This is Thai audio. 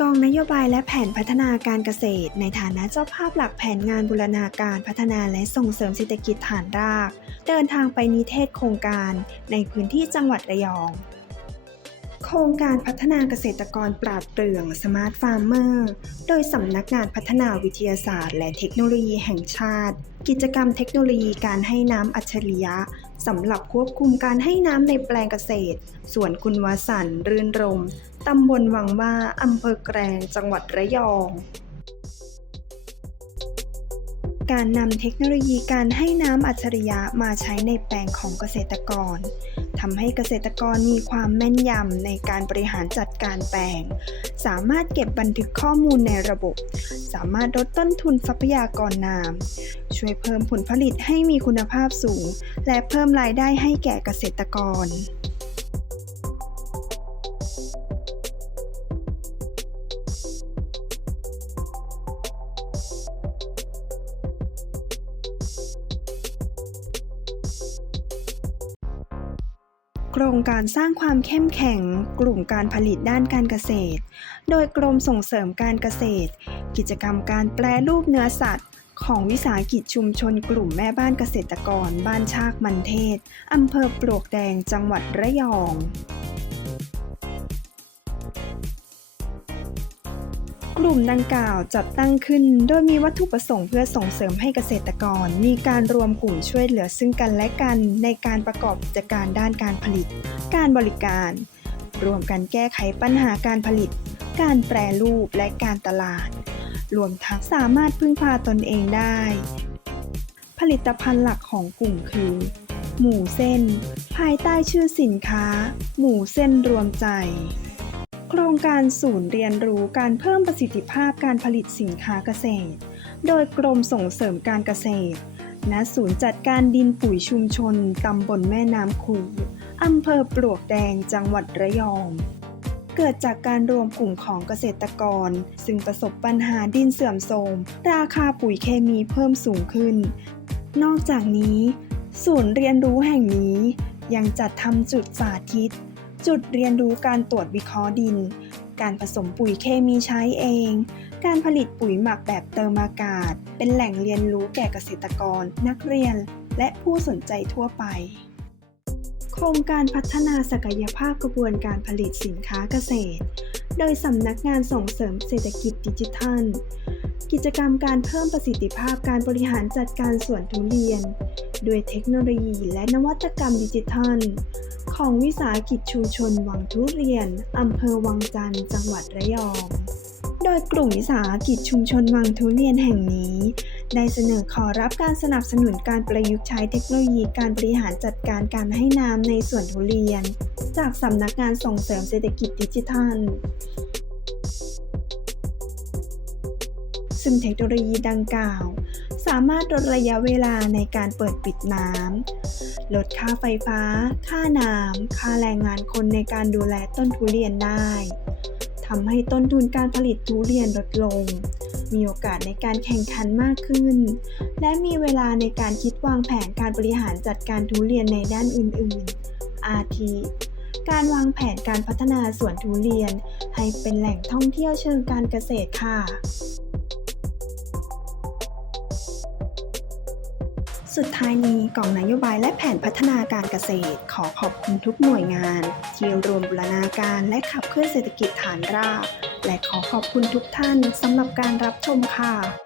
กองนโยบายและแผนพัฒนาการเกษตร ในฐานะเจ้าภาพหลักแผนงานบูรณาการพัฒนาและส่งเสริมเศรษฐกิจฐานราก เดินทางไปนิเทศโครงการในพื้นที่จังหวัดระยอง โครงการพัฒนาเกษตรกรปราดเปรื่องสมาร์ทฟาร์มเมอร์โดยสำนักงานพัฒนาวิทยาศาสตร์ และเทคโนโลยีแห่งชาติ กิจกรรมเทคโนโลยีการให้น้ำอัจฉริยะสำหรับควบคุมการให้น้ำในแปลงเกษตรสวนคุณวสันต์รื่นรมตำบลวังว่าอำเภอแกลงจังหวัดระยองการนำเทคโนโลยีการให้น้ำอัจฉริยะมาใช้ในแปลงของเกษตรกร ทำให้เกษตรกรมีความแม่นยำในการบริหารจัดการแปลง สามารถเก็บบันทึกข้อมูลในระบบ สามารถลดต้นทุนทรัพยากรน้ำช่วยเพิ่มผลผลิตให้มีคุณภาพสูง และเพิ่มรายได้ให้แก่เกษตรกร ครงการสร้างความเข้มแข็งกลุ่มการผลิตด้านการเกษตร โดยกรมส่งเสริมการเกษตร กิจกรรมการแปรรูปเนื้อสัตว์ ของวิสาหกิจชุมชนกลุ่มแม่บ้านเกษตรกร บ้านชากมันเทศอำเภอปลวกแดงจังหวัดระยอง กลุ่มดังกล่าวจัดตั้งขึ้น โดยมีวัตถุประสงค์เพื่อส่งเสริมให้เกษตรกร มีการรวมกลุ่มช่วยเหลือซึ่งกันและกันในการประกอบกิจการด้านการผลิต การบริการ รวมกันแก้ไขปัญหาการผลิต การแปรรูปและการตลาด รวมทั้งสามารถพึ่งพาตนเองได้ ผลิตภัณฑ์หลักของกลุ่มคือ หมูเส้น ภายใต้ชื่อสินค้า หมูเส้นรวมใจ ครงการศูนย์เรียนรู้การเพิ่มประสิทธิภาพการผลิตสินค้าเกษตร โดยกรมส่งเสริมการเกษตร ณ ศูนย์จัดการดินปุ๋ยชุมชน ตำบลแม่น้ำคูอำเภอปลวกแดง จังหวัดระยอง เกิดจากการรวมกลุ่มของเกษตรกร ซึ่งประสบปัญหาดินเสื่อมโทรม ราคาปุ๋ยเคมีเพิ่มสูงขึ้น นอกจากนี้ ศูนย์เรียนรู้แห่งนี้ยังจัดทำจุดสาธิต จุดเรียนรู้การตรวจวิเคราะห์ดิน การผสมปุ๋ยเคมีใช้เอง การผลิตปุ๋ยหมักแบบเติมอากาศ เป็นแหล่งเรียนรู้แก่เกษตรกร นักเรียน และผู้สนใจทั่วไป โครงการพัฒนาศักยภาพกระบวนการผลิตสินค้าเกษตร โดยสำนักงานส่งเสริมเศรษฐกิจดิจิทัล กิจกรรมการเพิ่มประสิทธิภาพการบริหารจัดการสวนทุเรียน ด้วยเทคโนโลยีและนวัตกรรมดิจิทัล ของวิสาหกิจชุมชนวังทุเรียน อำเภอวังจันทร์ จังหวัดระยอง โดยกลุ่มวิสาหกิจชุมชนวังทุเรียนแห่งนี้ ได้เสนอขอรับการสนับสนุนการประยุกต์ใช้เทคโนโลยีการบริหารจัดการการให้น้ำในสวนทุเรียน จากสำนักงานส่งเสริมเศรษฐกิจดิจิทัลซึ่งเทคโนโลยีดังกล่าว สามารถลดระยะเวลาในการเปิดปิดน้ำ ลดค่าไฟฟ้า ค่าน้ำ ค่าแรงงานคนในการดูแลต้นทุเรียนได้ทำให้ต้นทุนการผลิตทุเรียนลดลง มีโอกาสในการแข่งขันมากขึ้น และมีเวลาในการคิดวางแผนการบริหารจัดการทุเรียนในด้านอื่น ๆ อาทิ การวางแผนการพัฒนาสวนทุเรียน ให้เป็นแหล่งท่องเที่ยวเชิงการเกษตรค่ะ สุดท้ายนี้กล่องนโยบายและแผนพัฒนาการเกษตร ขอขอบคุณทุกหน่วยงาน ที่รวมบูรณาการและขับเคลื่อนเศรษฐกิจฐานราก และขอขอบคุณทุกท่านสำหรับการรับชมค่ะ